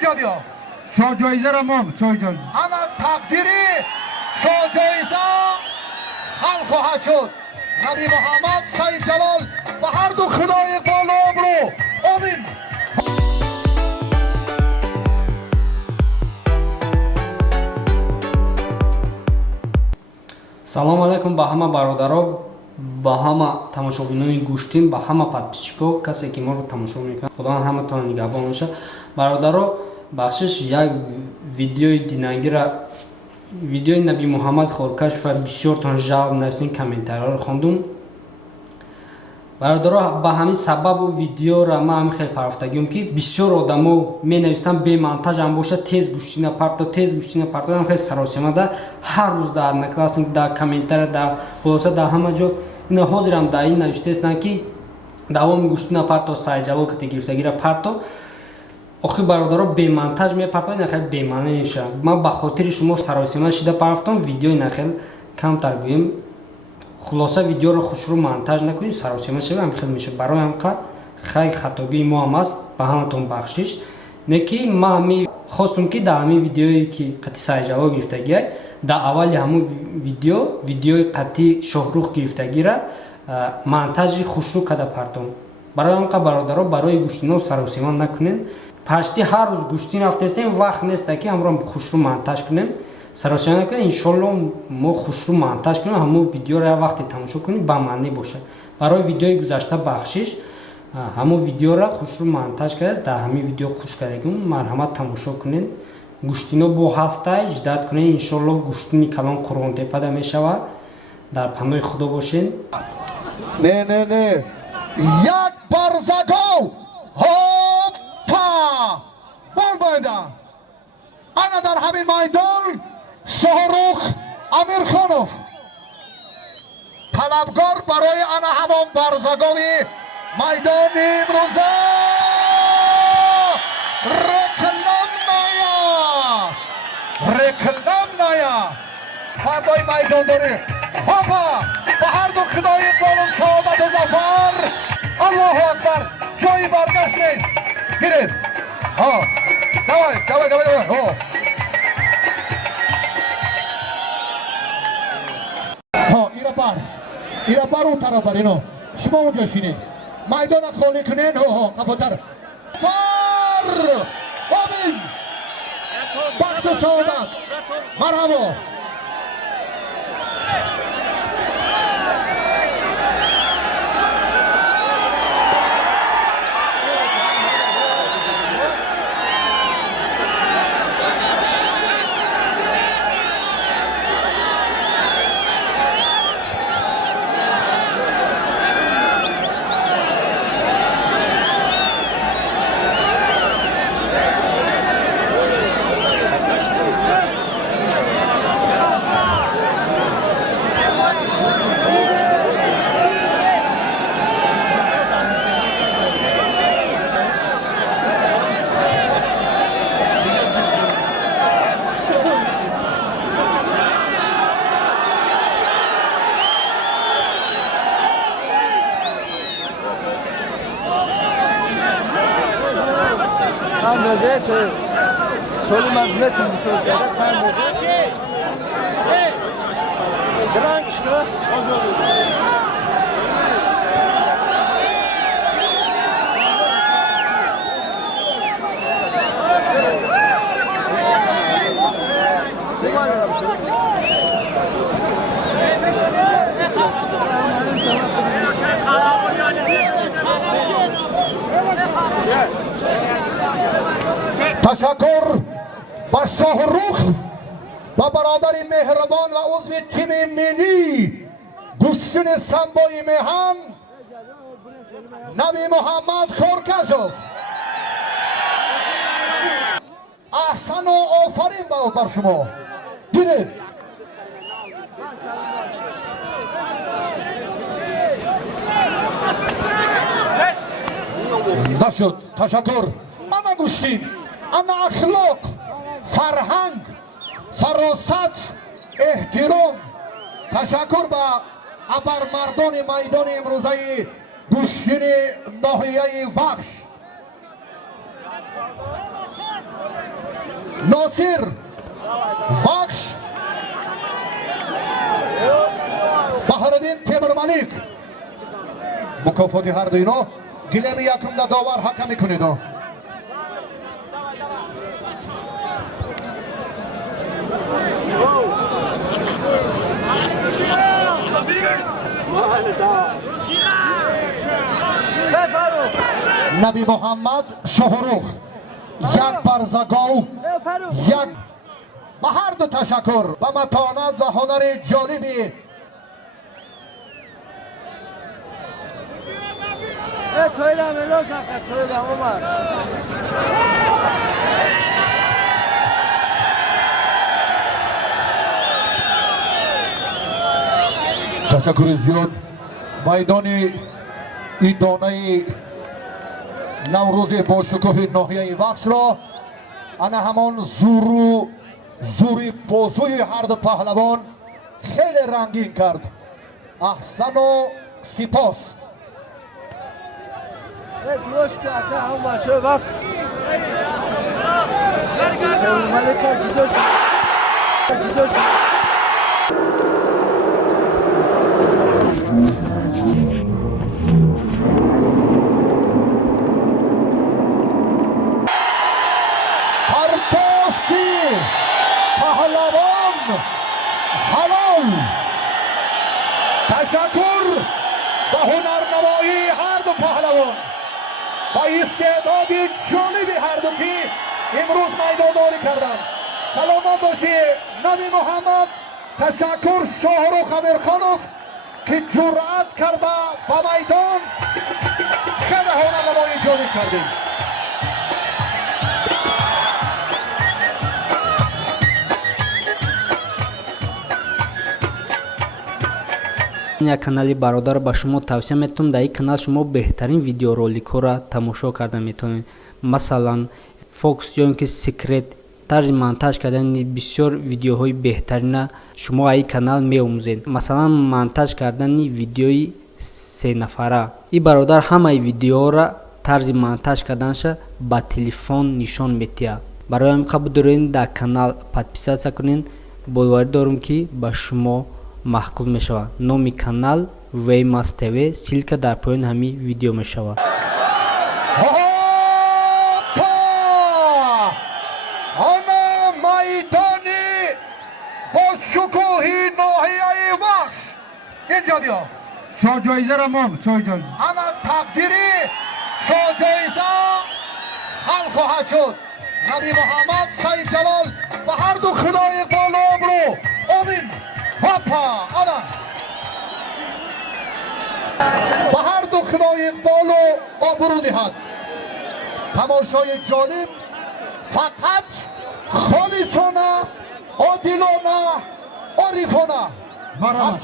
اینجا بیا شاه جایزه را مام شاه جایزه اما تقدیری شاه جایزه حل خواهد شد نبی محمد سید جلال و هر دو خدای بالا برو آمین. салому алайкум ба ҳама бародаро, ба ҳама тамошобинои гӯштин, ба ҳама подписчико, касе ки моро тамошо мекунад. Худо ҳаматон нигаҳбон боша. Бародаро, бахшиш як видеои динагира, видеои Наби Муҳаммад Хоркашова бисёртон жалб нависин, комментарияро хондум. Бародаро, ба ҳамин сабабу видеора ман ҳамин хеле парафтагиём ки бисёр одамо менависанд бемонтаж ҳам боша, тез гӯштина парто, тез гӯштина парто, ҳам хеле саросима да ҳар рӯз да одноклассник, да комментария, да хулоса да ҳама ҷо ина ҳозирам да ин навиштаистанд ки давоми гӯштина парто сайҷалол кати гирифтагира парто. Охир бародаро бемонтаж мепарто, ина хеле бемаъна меша. Ман ба хотири шумо саросима шида парафтам, видео ина хеле камтар гӯем. Хулоса видеоро хушрӯ монтаж накунед, саросима шавед, ҳам хеле меша. Барои ҳамқа хеле хатогии мо ҳам аст, ба ҳаматон бахшиш. Не ки ман ҳамин хостум ки дар ҳамин видеое ки қати сайҷалол гирифтагиай, дар аввали ҳамун видеои қати Шоҳрух гирифтагира монтажи хушрӯ када партом. Барои ҳамқа бародаро, барои гӯштино саросима накунед. Пашти ҳар рӯз гӯштин рафтаистем, вақт нест ки ҳамро хушрӯ монтаж кунем. Саросима накунед, иншолло мо хушрӯ монтаж кунем, ҳамун видеоро як вақте тамошо кунед, ба маънӣ боша. Барои видеои гузашта бахшиш, ҳамун видеоро хушрӯ монтаж карда, дар ҳамин видео қуш кардагим, марҳамат тамошо кунед. Гӯштино бо ҳастай ҷиддат кунед, иншолло гӯштини калон Қурғонтепада мешавад. Дар паноҳи Худо бошед. Не. Як барзагов ҳоппа бол байда ана дар ҳамин майдон Шоҳрух Амирхонов талабгор барои ана ҳамон барзагови майдони имрӯза рекламная фардои майдондорӣ ҳоппа ба ҳар ду худои болон саодату зафар. Аллоҳу акбар. ҷои баргашт нест. гиред давай. ира бар он тараф бар. ино шумо онҷо шинед, майдона холӣ кунед. қафотар фар амин. бахту саодат. марҳабо. شغل مزمت میشه شده تن درنگش کنه تشکر با شاهروخ و برادر مهربان و عضو تیم ملی گوشتن سنبای میهن نبی محمد خورکشوف. احسن و آفرین بر شما. گیرید نشد. تشکر. انا گوشتین، انا اخلاق، فرهنگ، فراست، احترام. تشکر با ابرمردان میدان امروزه گوشتین ناحیه بخش. ناصر بخش بهارالدین تیمورملیک مکافات هر دو اینا گلیم یکم در داور حکم میکنید نبی محمد شاهروخ یک برزگاو یک به هر دو تشکر و متانت و هنر جالبی تشکر زیاد میدان این دانه نوروز با شکوه ناحیه بخش را انا همان زوری بازوی هر دو پهلوان خیلی رنگین کرد. احسن و سپاس. تشکر به هنرنمایی هر دو پهلوان و استعداد جالبی هر دو که امروز میدانداری کردند. سلامت باشی نبی محمد. تشکر شاهروخ امیرخانوف که جرأت کرده به میدان خیلی هنرنمایی جالب کردیم. یک канали бародар ба шумо тавсия метавонам. дар ин канал шумо беҳтарин видеороликҳоро тамошо карда метавонед. масалан фокс ё ин ки секрет тарзи монтаж кардани бисёр видеоҳои беҳтарина шумо аз ин канал меомӯзед. масалан монтаж кардани видеои 3 нафара. ин бародар ҳамаи видеоро тарзи монтаж карданаша ба телефон нишон медиҳад. барои ҳамин қабул доред дар канал подписатсия кунед. боварӣ дорам ки ба шумо محقول می شود. نام کانال ویماس تیوی سیلکا در پایین همین ویدیو می شود. آنا میدانی با شکوهی ناحیه بخش اینجا بیا. شاه جایزه را مام شاه جایزه اما تقدیری شاه جایزه حل خواهد شد. نبی محمد سید جلال و هر دو خدای بالا برو آمین. هاپا آنا به هر دو خدای بالو آبرو دهد. تماشای جالب فقط خالصانه عادلانه عارفانه. مرحبا.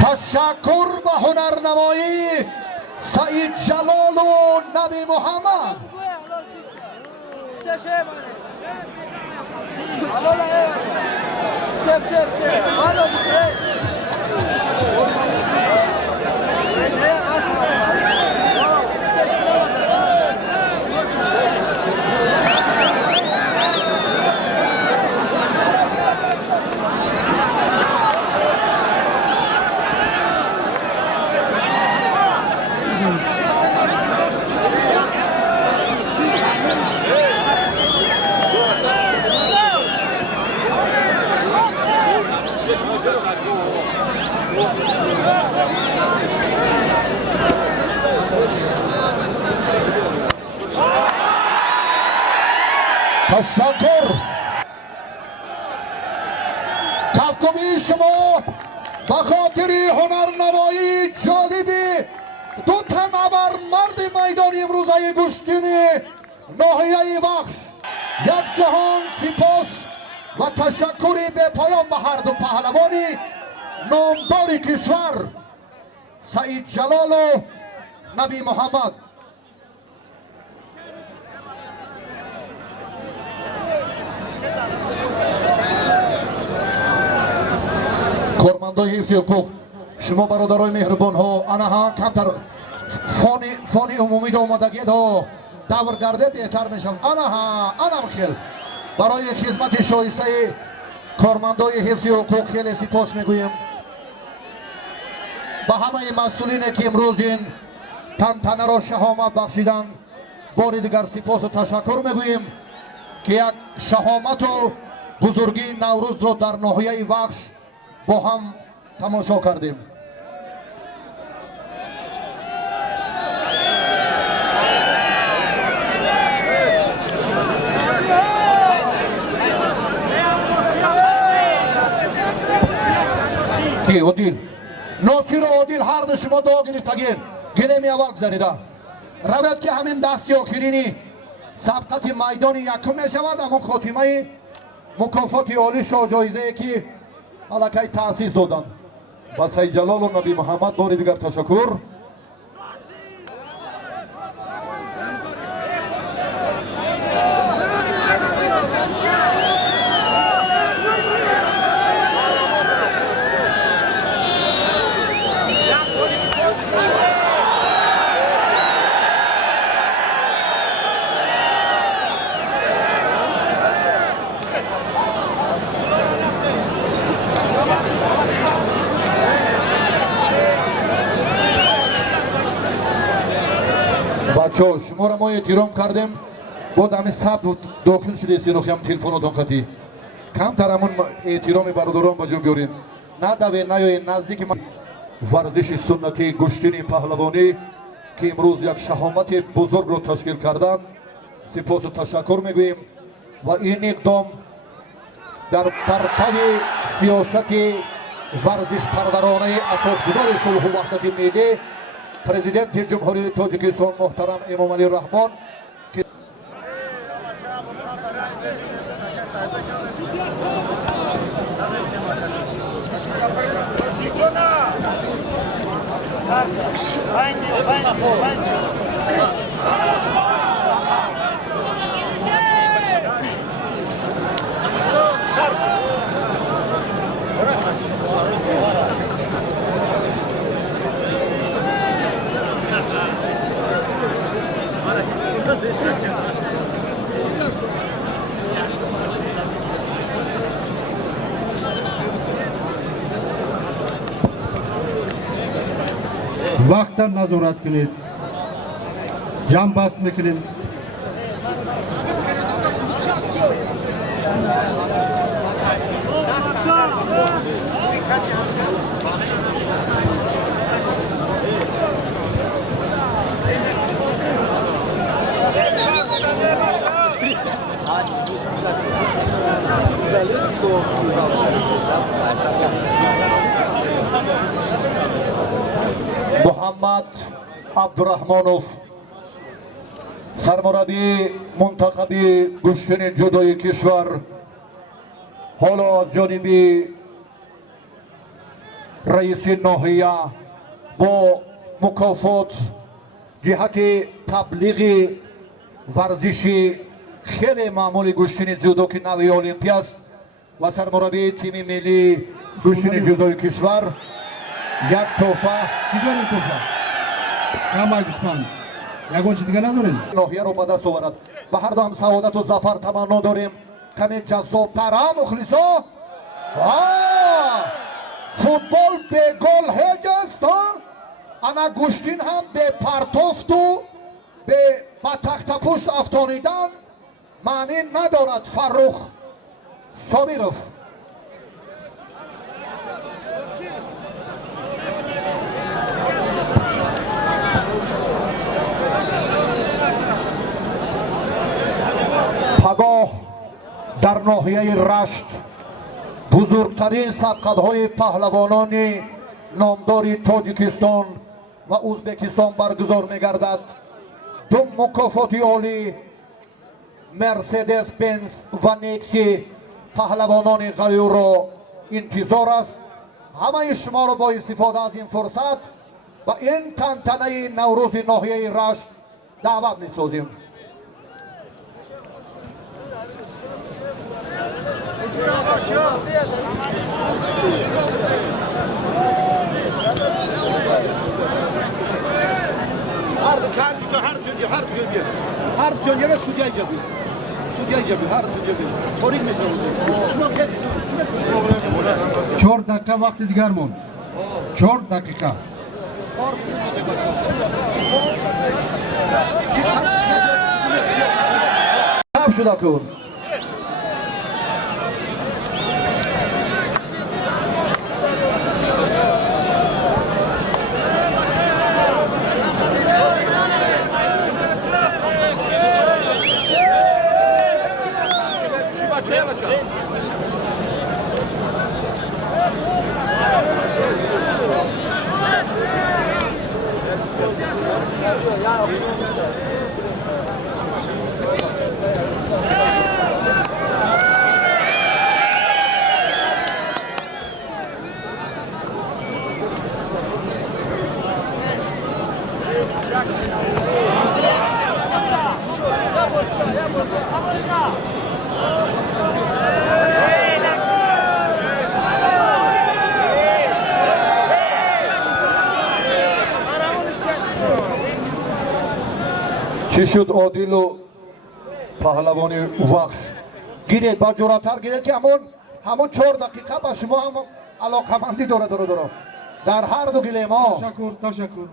تشکر به هنرنمایی سعید جلال و نبی محمد. به خاطر هنرنمایی جالبی دو تنور مرد میدان امروزه گشتینی ناحیه بخش یک جهان سپاس و تشکری به پایان به هر دو پهلوانی نامدار کشور سعید جلال و نبی محمد. کارمندای حفظ حقوق، شما برادرای مهربان ها آنها کمتر فانی عمومی آمدگی دو دور گرده بهتر میشم. آنها خیل برای خدمت شایسته کارمندای حفظ حقوق خیلی سپاس میگویم. به همه مسئولینی که امروز این تنتنه را شهامت بخشیدن بار دیگر سپاس و تشکر میگوییم که یک شهامت و بزرگی نوروز را در ناحیه بخش با هم تماشا کردیم. عادل ناصر و عادل هر دو شما دعا گرفتگین گلمی اول گذاریده روید که همین دستی آخرینی سبقت میدان یکم می شود. اما خاتمه مکافات عالی شاه جایزه که علاقه تأسیس دادن با سید جلال و نبی محمد بار دیگر تشکر. بچه شما را ما احترام کردیم بود همین سب داخل شده سینوخی هم تلفناتون خطی کمتر همون احترام برادران با جو بیارین ندوه نیاین نزدیک ورزش سنتی گشتین پهلوانی که امروز یک شهامت بزرگ رو تشکیل کردن سپاس و تشکر میگوییم و این اقدام در پرتو سیاست ورزش پرورانه اساسگذار صلح و وحدت ملی پرزیدنت جمهوری تاجیکستان محترم امامعلی رحمان که وقتا نظارت کنید جمع بست میکنیم. محمد عبدالرحمانوف سرمربی منتخب گشتین جودوی کشور حالا از جانب رئیس ناحیه با مکافات جهت تبلیغ ورزش خیلی معمولی گشتین جودو که نوی المپی است و سرمربی تیم ملی گشتین جودوی کشور یک تحفه چی دارین توفه؟ کم اگستان یکون چی دیگه ندارین؟ ناحیه رو به دست آورد. به هر دو هم سعادت و ظفر تمنا داریم. کمی جذاب‌تر مخلصا فوتبال به گل هیچ است. انا گشتین هم به پرتافت و به تخت پشت افتانیدن معنی ندارد. فرخ صابرов پگاه در ناحیه رشت بزرگترین سبقت‌های پهلوانان نامدار تاجیکستان و ازبکستان برگزار می‌گردد. دو مکافات عالی مرسدس بنز و نیکسی پهلوانان غیور را انتظار است. همه شما را با استفاده از این فرصت و این تنتنه نوروز ناحیه رشت دعوت می‌سازیم. هر جایی به سودیا جبی. سودیا جبی هر جایی. طوریق میشه. 4 دقیقه وقت دیگر مون. 4 دقیقه. کف شده کن. چی شد عادل و پهلوانی وقت گیرید با جوراتر گیرید که همون 4 دقیقه با شما هم علاقمندی داره در هر دو گلیم ها. تشکر.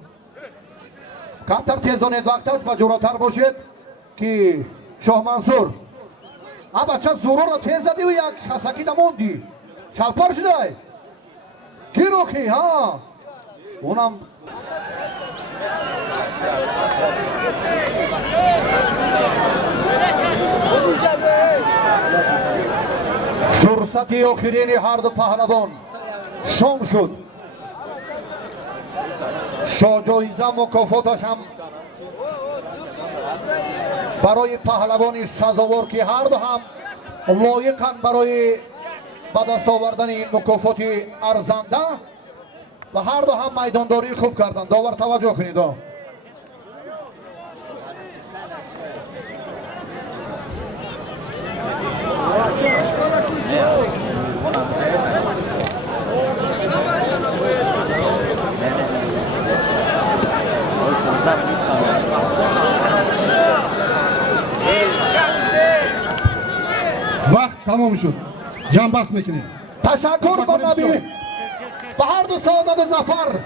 کمتر تیزانید وقتت و جوراتر باشید که شاه منصور بچه زورو را تیز زدی و یک خسکی دموندی شلپار شده گیروخی ها اونم فرصتی آخرین هر دو پهلوان شام شد. شاجایزه مکافاتش هم برای پهلوانی سزاوار که هر دو هم لایقند برای به دست آوردن این مکافات ارزنده و هر دو هم میدانداری خوب کردن. داور توجه کنید. وقت تمام شد. جان بحث میکنیم. تشکر با نبی به هر دو سعادت و ظفر.